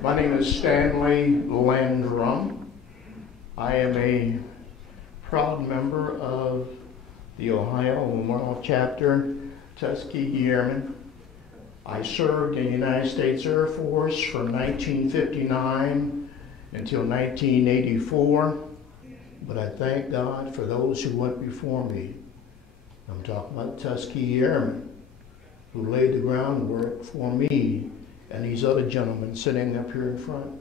My name is Stanley Landrum. I am a proud member of the Ohio Memorial Chapter, Tuskegee Airmen. I served in the United States Air Force from 1959 until 1984, but I thank God for those who went before me. I'm talking about Tuskegee Airmen, who laid the groundwork for me and these other gentlemen sitting up here in front.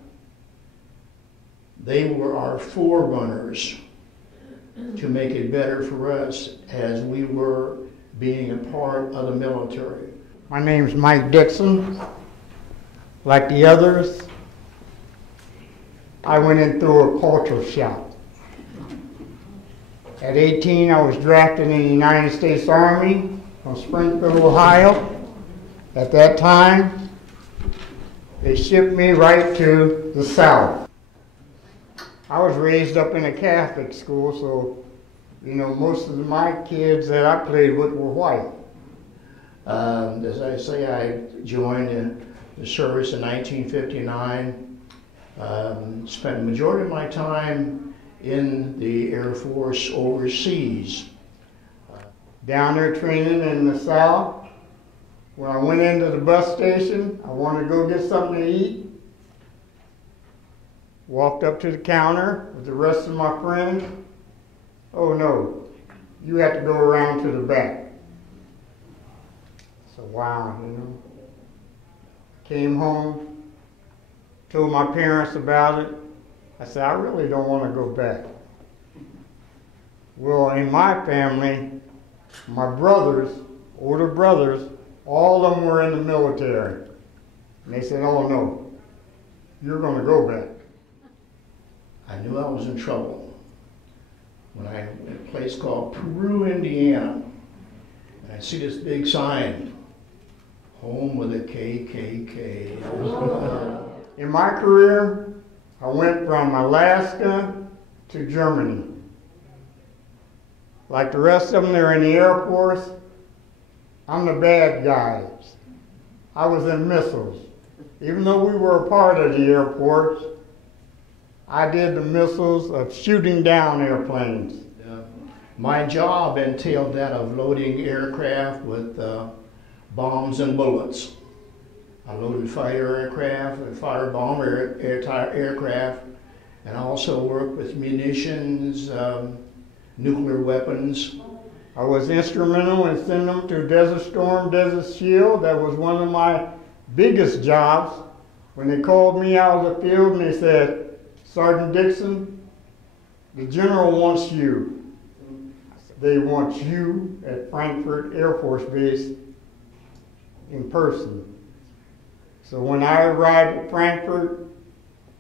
They were our forerunners to make it better for us as we were being a part of the military. My name's Mike Dixon. Like the others, I went in through a culture shock. At 18, I was drafted in the United States Army from Springfield, Ohio. At that time, they shipped me right to the South. I was raised up in a Catholic school, so, you know, most of my kids that I played with were white. As I say, I joined the service in 1959, spent the majority of my time in the Air Force overseas. Down there training in the South, when I went into the bus station, I wanted to go get something to eat. Walked up to the counter with the rest of my friends. Oh no, you have to go around to the back. So wow, you know. Came home, told my parents about it. I said, I really don't want to go back. Well, in my family, my brothers, older brothers, all of them were in the military. And they said, oh no, you're going to go back. I knew I was in trouble when I went to a place called Peru, Indiana, and I see this big sign, home with a KKK. In my career, I went from Alaska to Germany. Like the rest of them, they're in the Air Force. I'm the bad guys. I was in missiles. Even though we were a part of the Air Force, I did the missiles of shooting down airplanes. My job entailed that of loading aircraft with bombs and bullets. I loaded fighter aircraft and firebomb aircraft, and I also worked with munitions, nuclear weapons. I was instrumental in sending them to Desert Storm, Desert Shield. That was one of my biggest jobs. When they called me out of the field and they said, Sergeant Dixon, the general wants you. They want you at Frankfurt Air Force Base in person. So when I arrived at Frankfurt,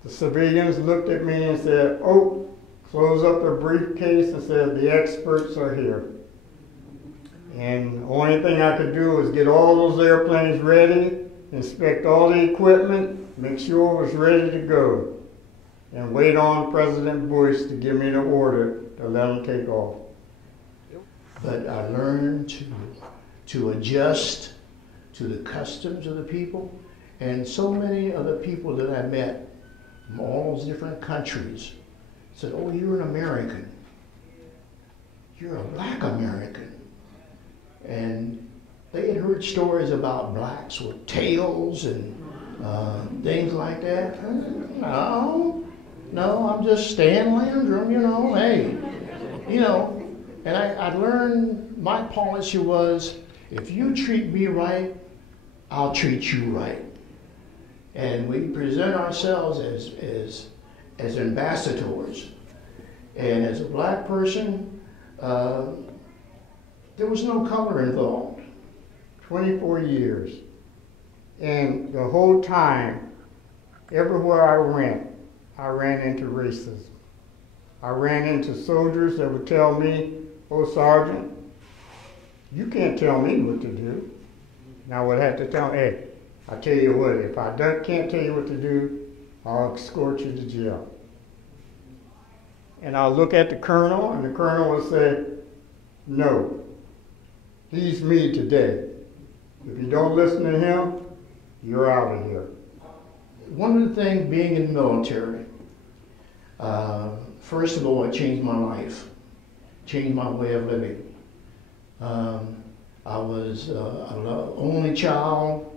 the civilians looked at me and said, oh, close up their briefcase and said, the experts are here. And the only thing I could do was get all those airplanes ready, inspect all the equipment, make sure it was ready to go, and wait on President Bush to give me the order to let them take off. But I learned to adjust to the customs of the people, and so many of the people that I met from all those different countries said, oh, you're an American. You're a black American. And they had heard stories about blacks with tails and things like that. No, I'm just Stan Landrum, you know, hey, you know. And I learned my policy was, if you treat me right, I'll treat you right. And we present ourselves as ambassadors. And as a black person, there was no color involved. 24 years. And the whole time, everywhere I went, I ran into racism. I ran into soldiers that would tell me, oh, Sergeant, you can't tell me what to do. And I would have to tell them, hey, I tell you what, if I can't tell you what to do, I'll escort you to jail. And I'll look at the colonel, and the colonel will say, no, he's me today. If you don't listen to him, you're out of here. one of the things being in the military, first of all, it changed my life, changed my way of living. I was an only child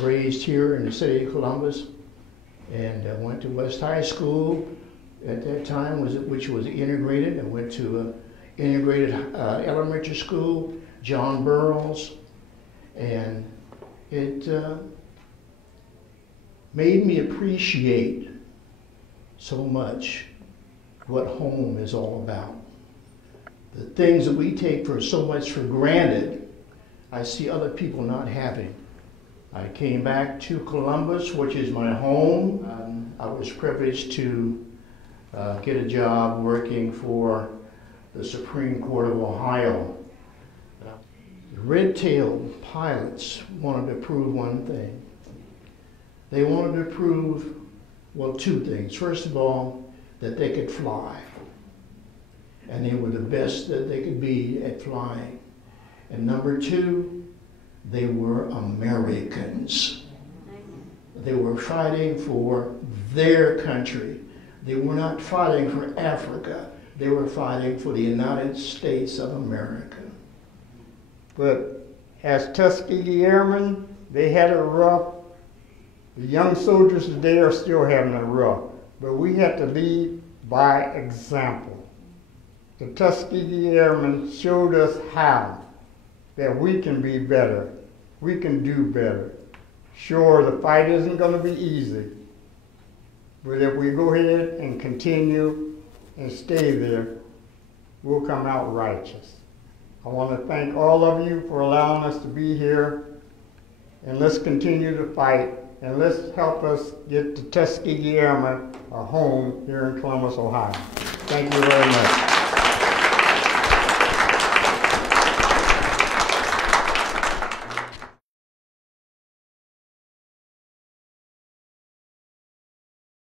raised here in the city of Columbus, and I went to West High School at that time, which was integrated. I went to integrated elementary school, John Burroughs, and it made me appreciate so much what home is all about. The things that we take for so much for granted, I see other people not having. I came back to Columbus, which is my home. I was privileged to get a job working for the Supreme Court of Ohio. The red-tailed pilots wanted to prove one thing. They wanted to prove, well, two things. First of all, that they could fly. And they were the best that they could be at flying. And number two, they were Americans. They were fighting for their country. They were not fighting for Africa. They were fighting for the United States of America. But as Tuskegee Airmen, they had it rough. The young soldiers today are still having it rough. But we have to lead by example. The Tuskegee Airmen showed us how that we can be better. We can do better. Sure, the fight isn't going to be easy. But if we go ahead and continue and stay there, we'll come out righteous. I want to thank all of you for allowing us to be here. And let's continue to fight. And let's help us get the Tuskegee Airmen a home here in Columbus, Ohio. Thank you very much.